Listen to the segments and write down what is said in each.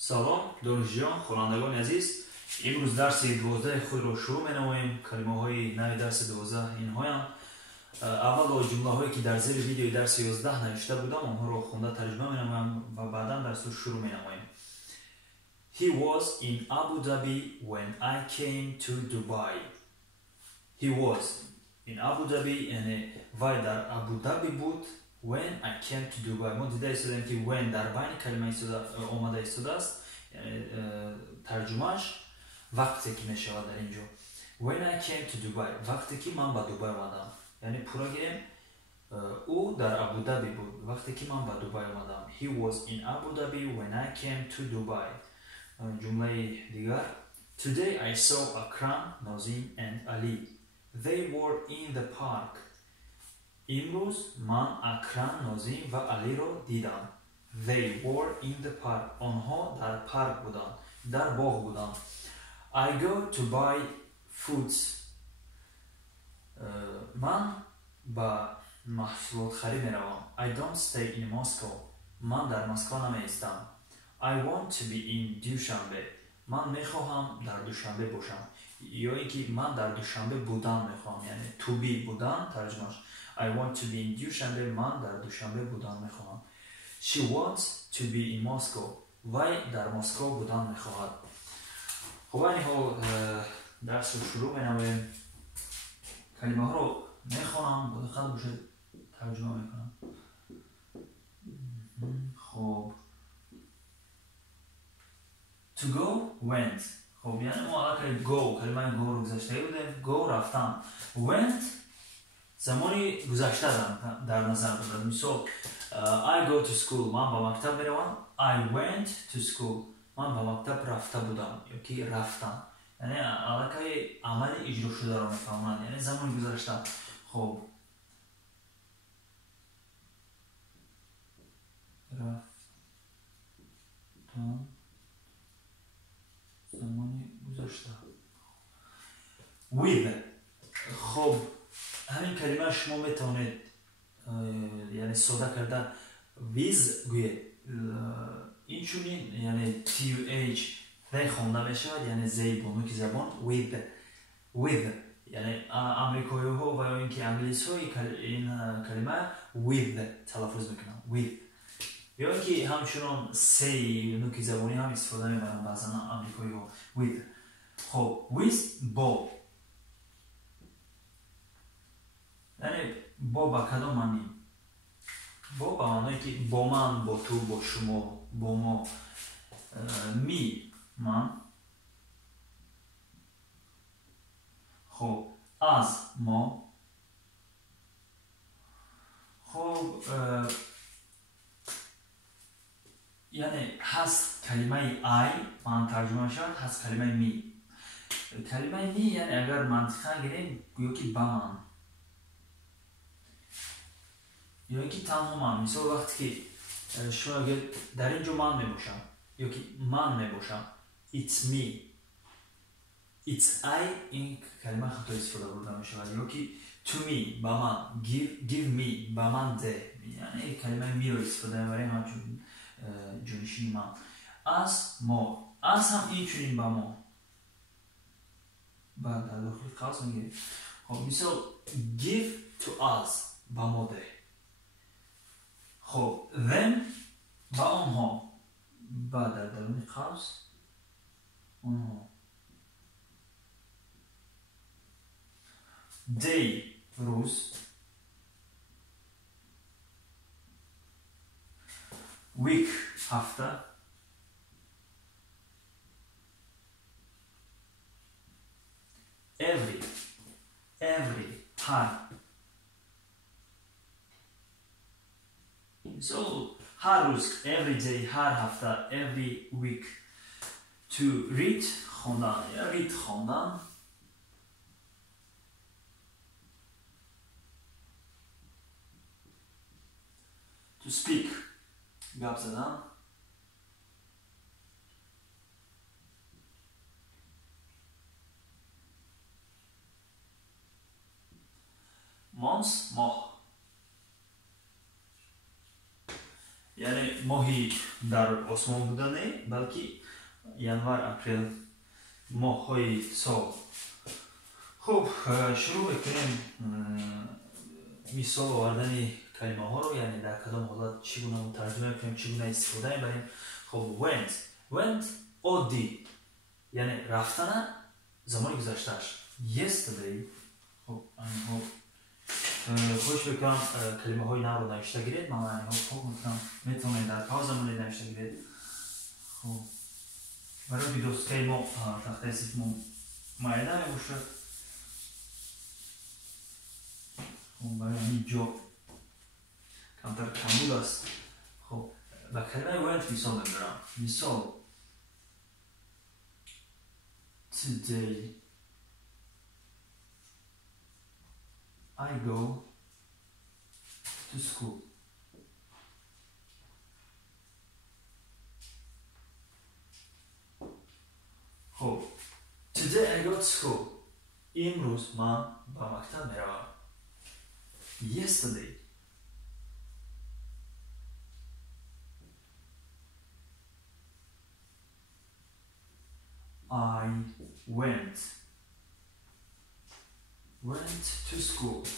سلام دانشجویان خوانندگان عزیز، امروز درس 12 خود را شروع می‌نماییم. کلمه‌های نوی درس 12 اینهایند. اول جمله‌هایی که در زیر ویدیو درس 11 نوشته بودم آنها را خوانده ترجمه می‌نمایم و بعدا درس را شروع می‌نماییم. He was in Abu Dhabi when I came to Dubai. He was in Abu Dhabi یعنی وای در ابو ظبی بود. When I came to Dubai ما دیده ایستادیم که when در بین کلمه آمده ایستاده است، یعنی ترجمهش وقتی که میشود در اینجا. When I came to Dubai وقتی که من به دوبای آمدم، یعنی پورا گیریم او در ابو ظبی بود وقتی که من به دوبای آمدم. He was in Abu Dhabi when I came to Dubai. جمله دیگر Today I saw Akram, Nazim and Ali. They were in the park. امروز من اکرم، نازیم و علی را دیدم. They were in the park. آنها در پارک بودند، در باغ بودند. I go to buy foods. من با محصولات خرید می روم. I don't stay in Moscow. من در مسکو نمی ایستم. I want to be in دوشنبه. من می خواهم در دوشنبه باشم. یا اینکه من در دوشنبه بودن می خواهم، یعنی to be بودن ترجمهش. I want to be in دوشنبه. من در دوشنبه بودن می خواهم. She wants to be in Moscow. وی در مسکو بودن می خواهد. خب این حال درس رو شروع می نماییم. کلمه ها رو می خوانم، با دقت باشید ترجمه می کنم. خب To go went. خب یعنی ما اگر go کلمه go رو گذاشته بودیم. go رفتن. went زمانی گذشته در نظر بگیرید. مثال I go to school. من به مکتب میروم. I went to school. من به مکتب رفته بودم یا که رفتم، یعنی علاقه عمل اجرا شده رو میفهمند، یعنی زمان گذشته. خب رفتم زمان گذشته. with. خب همین کلمه شما میتونید یعنی ساده کردن with گوید. این چونین یعنی th ری خونده میشود، یعنی زی با نوک زبان with یعنی امریکایی ها و اینکه انگلیسی ها این کلمه with تلفظ میکنن with، یا اینکه همچنان سی نوک زبانی هم استفاده میکنن بعضا امریکایی ها with. خب with با یعنی با کدام معنی؟ با معنی که با من، با تو، با شما، با ما. می من. خب از ما. خب یعنی هست کلمه ای من ترجمه شد، هست کلمه می. کلمه می یعنی اگر منطقه گیریم گویا که با من یا اینکه تنها من. مثال وقتی که شما اگر در اینجا من میباشم یا که من میباشم it's me it's I، این کلمه خطا استفاده بوده میشود. یا که to me با من give me با من ده، یعنی کلمه می رو استفاده میبریم همچون جانشین من. از ما، از هم این چونین با ما بعد در داخل قوس میگه. خب مثال give to us با ما ده. خب them با آنها بعد در درون قوس آنها. day روز. week هفته. every هر. So هر روز every day، هر هفته every week. to read خواندن یا read خواندن. to speak گپ زدن. months ماه، یعنی ماهی در آسمان بودنه بلکه январ اپریل ماه‌های سال. خب شروع بکنیم مثال آوردن کلمه ها رو، یعنی در کدام حالت چگونه ترجمه کنیم، چگونه استفاده می‌بریم. خب went عادی یعنی رفتن زمان گذشتهش yesterday. خب اینها خوش بکنم کلمه های نو رو نوشته گیرید. من اینها خوب میتونم در پاوزمون نوشته گیرید. خب برای دوست که ما تخته سیستم مایده میباشد. خب برای همین جا کمتر کمبود است. خب با کلمه went مثال بگیرم. مثال today I go to school. خب today I go to school. امروز من به مکتب میروم. Yesterday I went to school.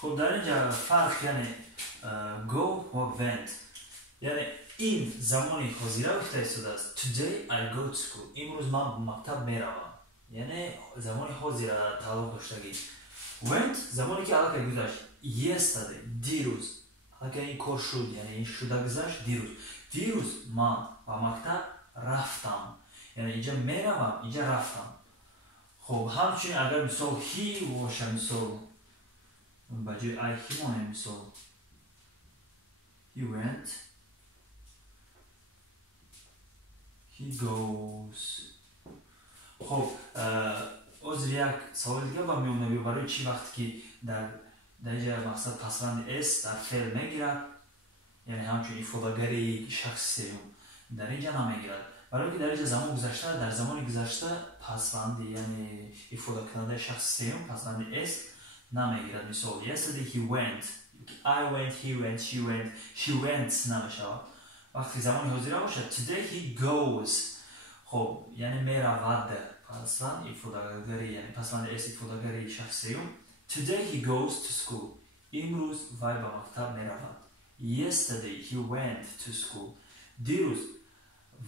خب در اینجا فرق یعنی go و went، یعنی این زمانی حاضره وقتی ایستاده است. Today I go to school. امروز من به مکتب میروم، یعنی زمانی حاضره تعلق داشتگی. Went زمانی که علاقه گذشت. Yesterday دیروز اگر این کار شد، یعنی این شده گذشت دیروز من به مکتب رفتم، یعنی اینجا میروم، اینجا رفتم. خب همچنین اگر مثال he باشه، مثال بجای I he مانه، مثال he went he goes. خب از یک سوال دیگه با میونه، برای چی وقتی که در اینجا مقصد پسوند s در فعل میگیرد، یعنی همچون افادهگری شخص سوم در اینجا نمیگیرد، برای که در اینجا زمان گذشته، در زمان گذشته پسوند یعنی افاده کننده شخص سوم پسوند s نمیگیرد. مثال yesterday he went، I went، he went، she went نمیشه. وقتی زمان حاضر باشه today he goes، خب یعنی میرود، پسوند افادهگری یعنی پسوند s افادهگری شخص سوم. Today he goes to school. امروز وی به مکتب میرود. Yesterday he went to school. دیروز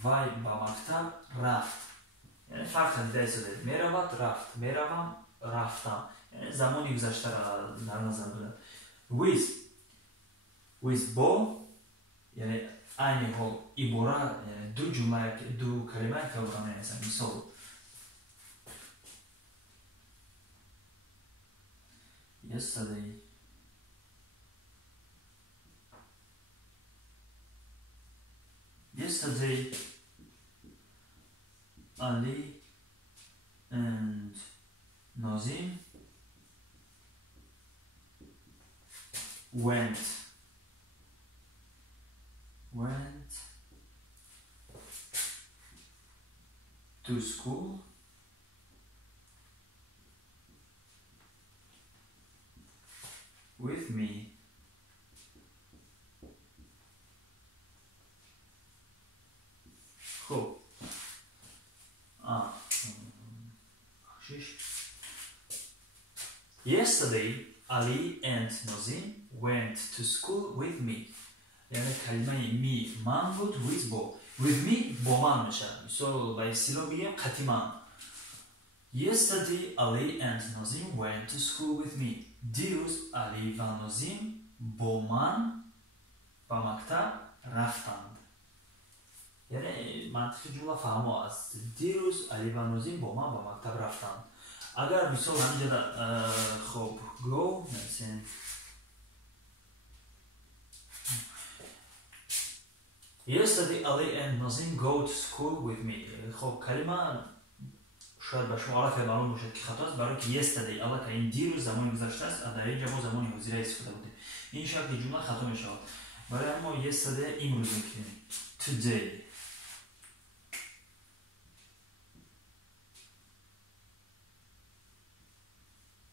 وی به مکتب رفت. یعنی فرق دیده شده. میرود رفت، میروم رفتم. یعنی زمانی گذشته را در نظر دارد. with با یعنی این حال عبارت، یعنی دو جمله، دو کلمه که برای نویسم. مثال yesterday Ali and Nazim went to school with me. خب Yesterday Ali and Nazim went to school with me. یعنی کلمه می من بود، with با with me با من میشه. مثال با اصطلاح بگیم قطعا Yesterday Ali and Nazim went to school with me. دیروز علی و نازیم با من به مکتب رفتند. یعنی منطق جمله فهمه است. دیروز علی و نازیم با من به مکتب رفتند. اگر مثال همینجا خب go مثلا Yesterday Ali and Nazim go to school with me. خب کلمه شاید به شما علاقه معلوم باشد که خطا است، برای که yesterday علاقه این دیروز زمان گذشته است، در اینجا ما زمان حاضر استفاده بودیم. این شکل جمله خطا می شود. برای ما yesterday امروز میکنیم.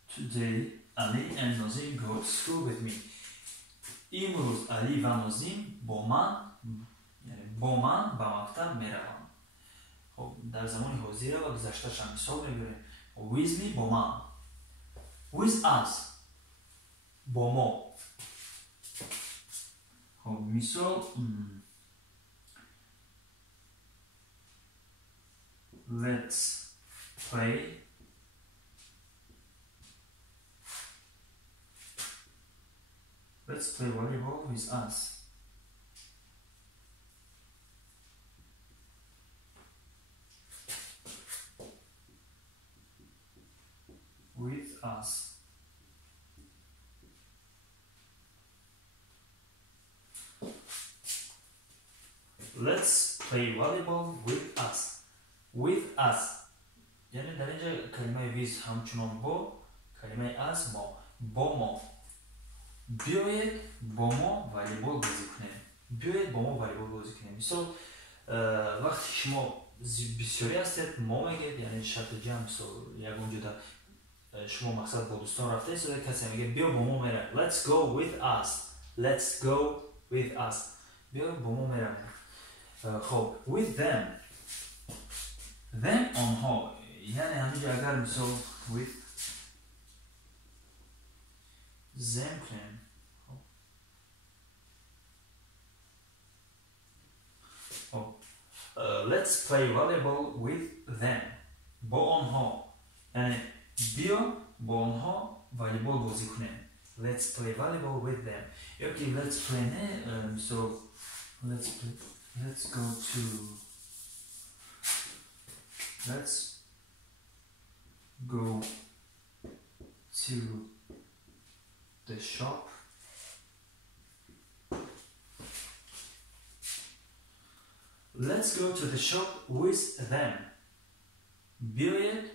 Today Ali and Nozim go to school with me. امروز علی و نازیم با من به مکتب میروند. خب در زمان حاضر و گذشته‌اش هم مثال میگیریم. with me با من. with us با ما. خب مثال let's play volleyball with us. With us. Let's play volleyball with us. With us. یعنی در اینجا کلمه with همچنان با کلمه as با ما. بیایید با ما والیبال بازی کنیم. بیایید با ما والیبال بازی کنیم. مثال وقتی شما بسیاری هستید ما میگید یعنی شرط جمع مثال یک اونجا شما مقصد با دوستان رفته است کسی میگه بیا با ما میره. Let's go with us. Let's go with us. بیا با ما میره. خب with them. them آنها یعنی همینجا اگر مثال with them کنیم. Let's play volleyball with them. با آنها یعنی بیا با آنها والیبال بازی کنیم. Let's play volleyball with them. Okay, let's play نه so let's go to the shop. Let's go to the shop with them. بیایید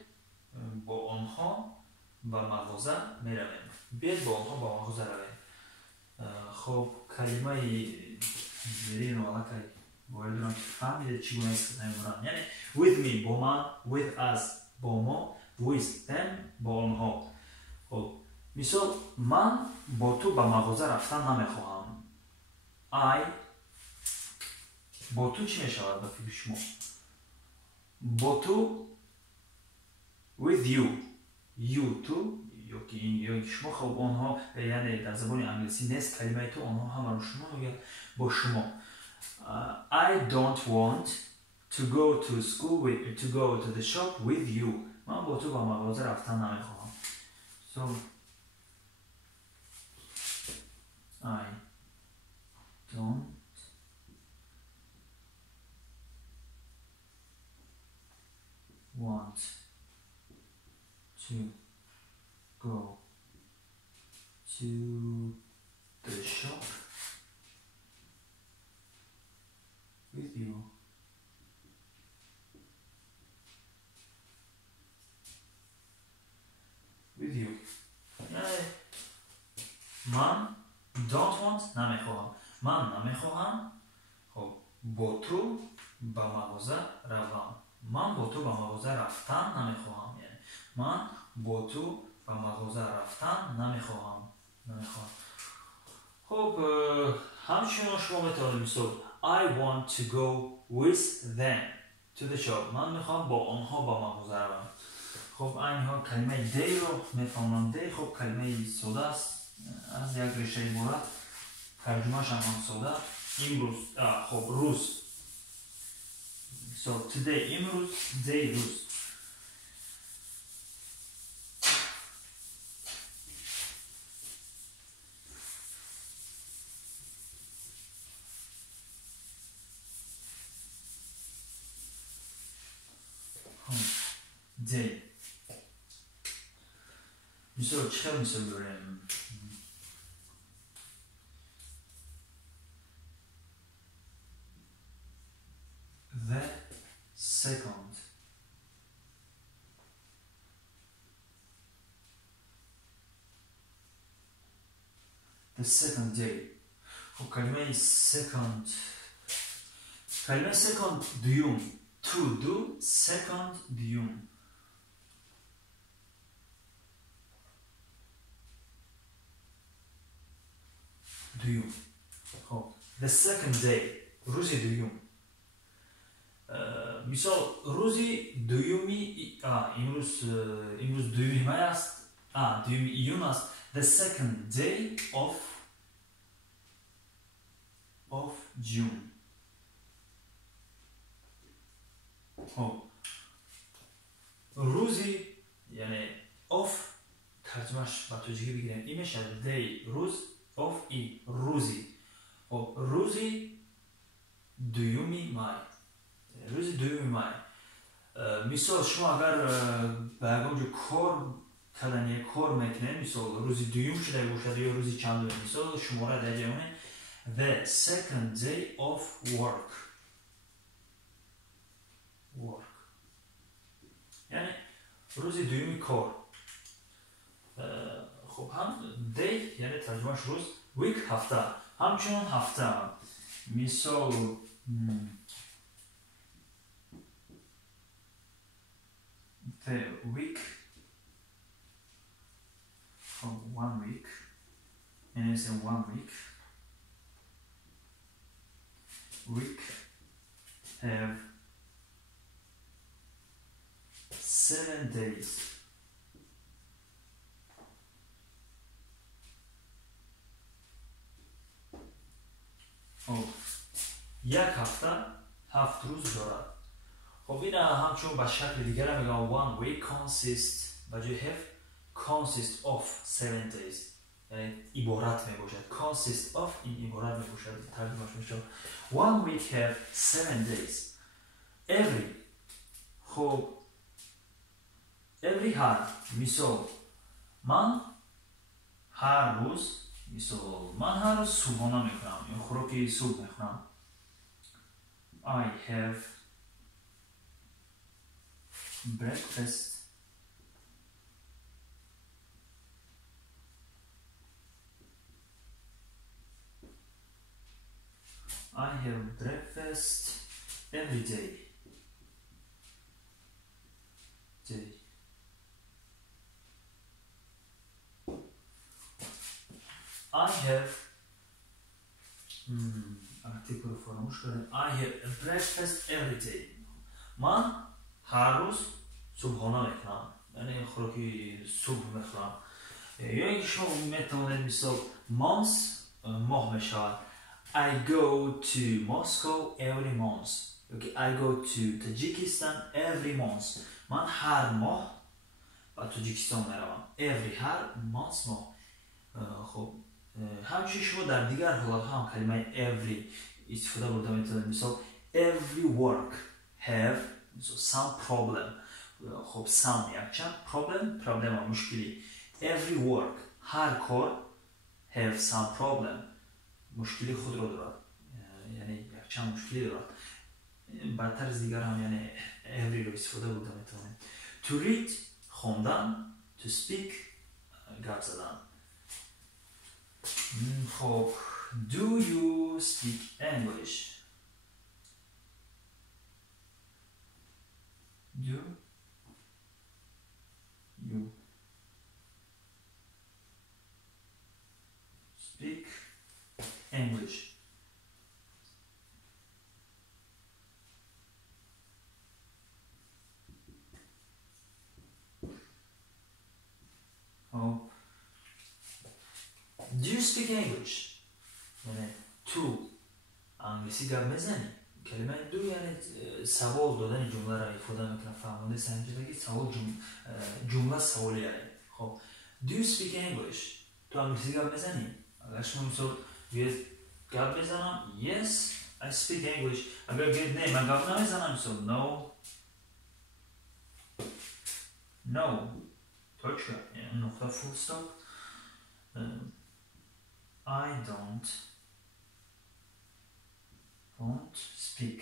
با آنها به مغازه میرویم. بیایید با آنها به مغازه رویم. خب کلمه زیرین و علاقه باید که فهمیده چگونه استفاده می‌کنم. یعنی with me با من، with us با ما، with them با آنها. خب مثال من با تو به مغازه رفتن نمیخواهم. I با تو چی میشود بفید شما؟ با تو with you تو یا شما خب آنها یعنی در زبان انگلیسی نیست کلمه تو آنها همه رو شما میگه با شما. I don't want to go to the shop with you. من با تو به مغازه رفتن نمیخواهم. So I don't want to go to the shop with you. من don't want نمیخواهم. من نمیخواهم خب با تو به مغازه روم. من با تو به مغازه رفتن نمیخواهم. یعنی من با تو به مغازه رفتن نمیخواهم. خب همچنین شما میتونید مثال I want to go with them to the shop. من میخوام با آنها به مغازه روم. خب اینها کلمه دی رو میفهمم. دی خب کلمه ساده است از یک ریشه عبارت ترجمهش هم ساده. امروز خب روز. So today امروز day روز. day. مثال چه مثال داریم؟ The second. The second day. خب کلمه second. کلمه second دوم. To do second دوم. دوم. خب the second day روز دوم. مثال روزی دومی امروز دومی ماه است. دومی ایون است. The second day of June. خب روزی یعنی of ترجمهش با توجیه بگیریم این میشه day روز of ای روزی. خب روزی دومی ماه. روزی دومی ماه. مثال شما اگر به اونجا کار میکنه مثال روزی دوم شده باشد یا روزی چندم مثال شماره در جمعه the second day of work یعنی روزی دومی کار. خب هم day یعنی ترجمهش روز week هفته همچنان هفته مثال the week one week and it's in 1 week have 7 days. یک هفته 7 روز دارد. خب این همچون به شکل دیگر میگم one week consists but you have consist of 7 days یعنی عبارت می باشد. consist of این عبارت می باشد. ترجمهش میشه one week have 7 days. every خب every هر مثال من هر روز مثال من هر روز صبحانه میکنم یا خوراک صبح میخورم. I have breakfast every day. I have article فراموش کردم. I have breakfast every day. من هر روز صبحانه میکنم یعنی خوراکی صبح میخورم. یا اینکه شما میتوانید مثال ماه میشود I go to Moscow every month. Okay, I go to Tajikistan every month. من هر ماه به تاجیکستان میروم. every هر month ماه. خب همچنین شما در دیگر حالت هم کلمه every استفاده برده میتونید مثال every work have some problem. خب some یک چند problem مشکلی. every work هر کار have some problem مشکلی خود را دارد یعنی یک چند مشکلی دارد. بدتر از دیگر هم یعنی every رو استفاده برده میتونید. to read خوندن to speak گپ زدن. خب do you speak English? Do you speak English? Oh. Do you speak English? یعنی تو انگلیسی گپ میزنی. کلمه دو یعنی سوال دادن جمله را ifade میکنه. فهمونده سنجیدگی سوال جمله سوالی یعنی. خب Do you speak English? تو انگلیسی گپ میزنی؟ اگر شما مثلا گپ میزنم Yes, I speak English. اگر گفت نه من گپ نمیزنم مثلا No Точка یعنی نقطه full stop. I don't speak.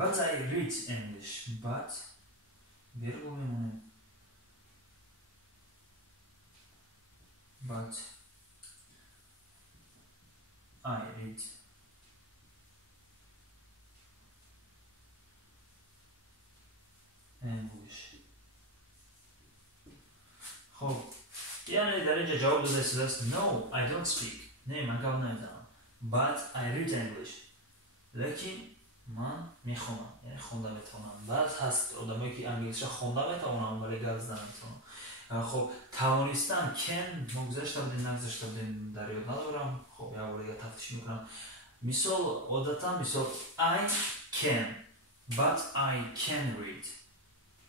But I read English. But verbo میمونه. But I read English. خب یعنی در اینجا جواب داده شده است No, I don't speak. نه من گپ نمیزنم. But I read English. لیکن من میخونم، یعنی خونده میتونم. بعض هست آدمایی که انگلیسی خونده میتونم ولی گپ زدن میتونم. خب توانستم can ما گذاشته بودیم نگذاشته بودیم در یاد ندارم. خب یه بار دیگه تفتیش میکنم. مثال عادتا مثال I can but I can read.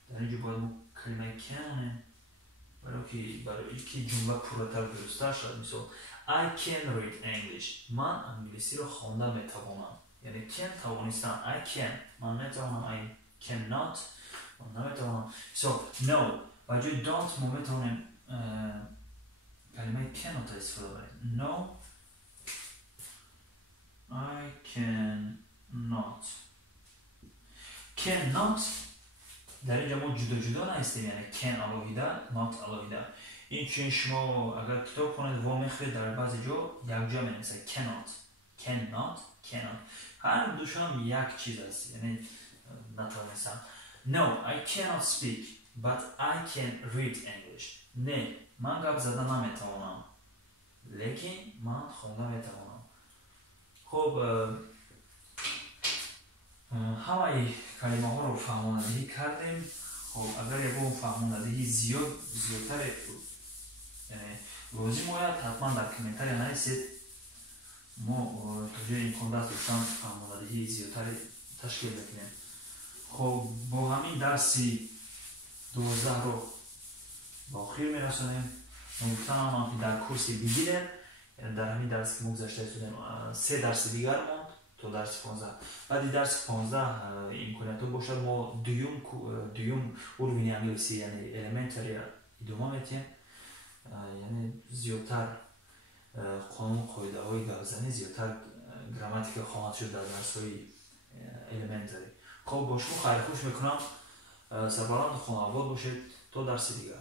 در اینجا باید ما کلمه can برای اینکه جمله پرتر درسته شد. مثال I can read English. من انگلیسی رو خوانده میتوانم. یعنی can توانستم I can من نمیتوانم I cannot من نمیتوانم. So no و جای don't ما میتونیم کلمه cannot استفاده بریم. No I cannot. Cannot در اینجا ما جدا جدا نیستیم، یعنی can علاوه not علاوه. این چون شما اگر کتاب کنید و میخوید در بعضی جا یک جا مینویسه cannot. هر دوشون هم یک چیز است، یعنی نتوانستم. No, I cannot speak but I can read English. نه من گپ زدن نمیتوانم لیکن من خونده میتوانم. خب همه کلمه ها رو فهماندهی کردیم. خب اگر یک بار فهماندهی زیادتر یعنی لازم باید حتما در کامنتاری نویسید. ما تا جای امکان دست دوستان فهماندهی زیادتر تشکیل بکنیم. خب با همین درسی 12 رو با آخر میرسونیم. گفتم که در کورس بگیرید، یعنی در همین درس که گذشته شدیم 3 درس دیگر موند تا درس 15. بعد درس 15 امکانیت باشد ما دوم اروین انگلیسی یعنی elementary ادامه میدیم، یعنی زیادتر قانون قاعده های گپزنی زیادتر گراماتیک خواهد شد در درس های elementary. خب با شما خیر خوش میکنم. سربلند خانواده باشید تا درس دیگر.